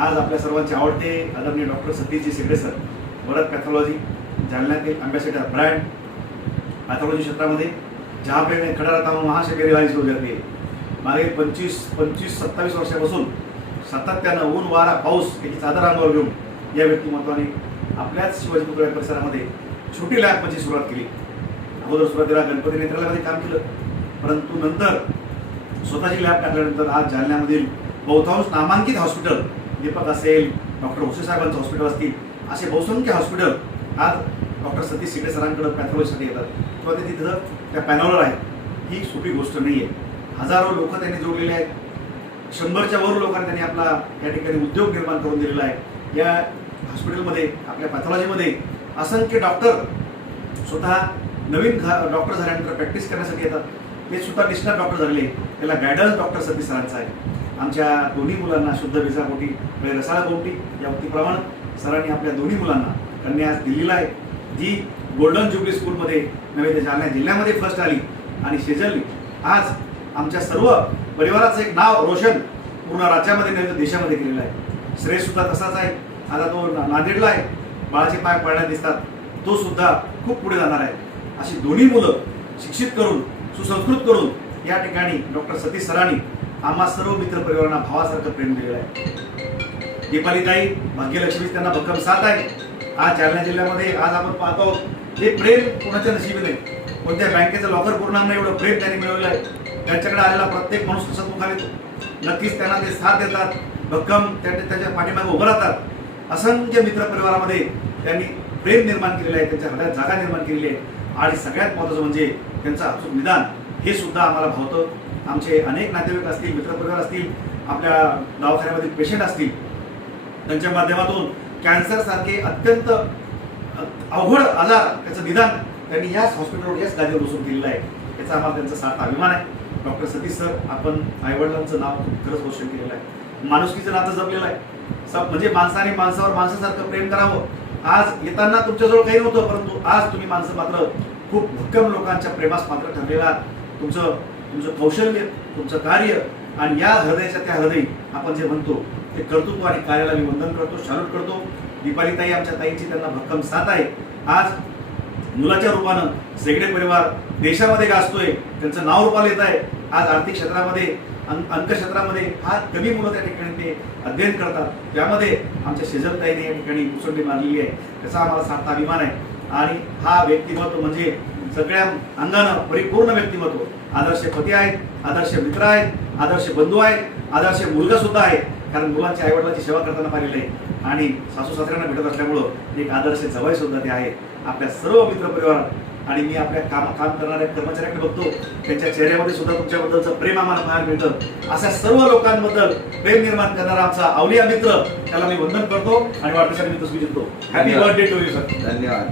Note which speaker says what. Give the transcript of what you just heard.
Speaker 1: आज आपल्या सर्वांचे आवडते आदरणीय doctor Satishji Shegade sir Varad pathology जालन्यातील ambassador brand pathology क्षेत्रामध्ये जहा पे खड़ा राहता हूँ वहाँ से हो जाते मागे पंचवीस पंचवीस सत्तावीस वर्षापासून सातत्यानं ऊन वारा पाऊस याची चादर अंगावर घेऊन या व्यक्तिमत्वाने आपल्याच शिवाजी पुतळ्या परिसरामध्ये छोटी लॅबची सुरुवात केली. अगोदर सुरुवातीला गणपती नेत्रालयामध्ये काम केलं परंतु नंतर स्वतःची लॅब टाकल्यानंतर आज जालन्यामधील बहुतांश नामांकित हॉस्पिटल दीपक असेल डॉक्टर भोसे साहेबांचं हॉस्पिटल असतील असे बहुसंख्य हॉस्पिटल आज डॉक्टर सतीश सिकडे सरांकडे पॅथॉलॉजीसाठी येतात. किंवा ते तिथं त्या पॅनॉलर आहेत. ही सोपी गोष्ट नाही आहे हजारो लोक त्यांनी जोडलेले आहेत. शंभरच्या वर लोकांनी त्यांनी आपला या ठिकाणी उद्योग निर्माण करून दिलेला आहे. या हॉस्पिटलमध्ये आपल्या पॅथॉलॉजीमध्ये असंख्य डॉक्टर स्वतः नवीन डॉक्टर झाल्यानंतर प्रॅक्टिस करण्यासाठी येतात. ते सुद्धा डिस्टर्ब डॉक्टर झाले त्याला गायडन्स डॉक्टर सतीश सरांचा आहे. आमच्या दोन्ही मुलांना शुद्ध विजापोटी म्हणजे रसाळा गोमटी या उक्तीप्रमाणे सरांनी आपल्या दोन्ही मुलांना कन्या आज दिल्लीला आहे. जी गोल्डन ज्युबली स्कूलमध्ये नव्हे ते जालना जिल्ह्यामध्ये फर्स्ट आली आणि शेजारली आज आमच्या सर्व परिवाराचं एक नाव रोशन पूर्ण राज्यामध्ये नव्हे तर देशामध्ये केलेलं आहे. श्रेयसुद्धा तसाच आहे. आता तो ना- नांदेडला आहे. बाळाचे पाय पडण्यात दिसतात. तो सुद्धा खूप पुढे जाणार आहे. अशी दोन्ही मुलं शिक्षित करून सुसंस्कृत करून या ठिकाणी डॉक्टर सतीश सरांनी आम्हा सर्व मित्र परिवारांना भावासारखं प्रेम दिलेलं आहे. दीपालीताई भाग्यलक्ष्मी त्यांना भक्कम साथ आहे. आज जालना जिल्ह्यामध्ये आज आपण पाहतो हे प्रेम कोणाच्या नशिबी नाही कोणत्या बँकेचं लॉकर पूर्ण नाही एवढं प्रेम त्यांनी मिळवलं आहे? त्यांच्याकडे आलेला प्रत्येक माणूस हसतमुखाने येतो? नक्कीच त्यांना ते साथ देतात भक्कम त्या त्याच्या पाठीमागे उभं राहतात. असंख्य मित्र परिवारामध्ये त्यांनी प्रेम निर्माण केलेलं आहे त्यांच्या हृदयात जागा निर्माण केलेली आहे. आणि सगळ्यात महत्त्वाचं म्हणजे त्यांचं अचूक निदान हे सुद्धा आम्हाला भावतं. आमचे अनेक नातेवाईक असतील मित्रपरिवार असतील आपल्या दवाखान्यामधील पेशंट असतील त्यांच्या माध्यमातून कॅन्सर सारखे अत्यंत अवघड आजार त्याचं निदान त्यांनी याच हॉस्पिटलवर याच गादीवर बसून केलेलं आहे. याचा आम्हाला त्यांचा सार्थ अभिमान आहे. डॉक्टर सतीश सर आपण आईवडिलांचं नाव खरंच रोशन केलेलं आहे. माणुसकीचं नातं जपलेलं आहे. सब म्हणजे माणसाने माणसावर माणसासारखं प्रेम करावं आज येताना तुमच्याजवळ काही नव्हतं परंतु आज तुम्ही माणसं मात्र खूप भक्कम लोकांच्या प्रेमास पात्र ठरलेला तुमचं तुमचं कौशल्य तुमचं कार्य आणि या हृदयाच्या त्या हृदय आपण जे म्हणतो ते कर्तृत्व आणि कार्याला मी वंदन करतो शालूट करतो. दीपाली ताई आमच्या ताईची त्यांना भक्कम साथ आहे. आज मुलाच्या रूपानं सेगडे परिवार देशामध्ये गाजतोय. त्यांचं नाव रूपाला येत आहे. आज आर्थिक क्षेत्रामध्ये अंक क्षेत्रामध्ये फार कमी मुलं त्या ठिकाणी ते अध्ययन करतात. त्यामध्ये आमच्या शेजरताईने या ठिकाणी मुसंडी मारलेली आहे. त्याचा आम्हाला सांगता अभिमान आहे. आणि हा व्यक्तिमत्व म्हणजे सगळ्या अंगानं परिपूर्ण व्यक्तिमत्व. आदर्श पती आहेत आदर्श मित्र आहेत आदर्श बंधू आहेत आदर्श मुलगा सुद्धा आहे. कारण मुलांच्या आईवडिलांची सेवा करताना पाहिलेलं आहे. आणि सासू सासऱ्यांना भेटत असल्यामुळं एक आदर्श जवळ सुद्धा ते आहेत. आपल्या सर्व मित्रपरिवार आणि मी आपल्या काम काम करणाऱ्या कर्मचाऱ्याकडे बघतो त्यांच्या चेहऱ्यामध्ये सुद्धा तुमच्याबद्दलचं प्रेम आम्हाला पाहायला मिळतं. अशा सर्व लोकांबद्दल प्रेम निर्माण करणारा आमचा अवलिया मित्र त्याला मी वंदन करतो आणि वाढदिवसानिमित्त देतो. Happy. Birthday to you sir
Speaker 2: धन्यवाद.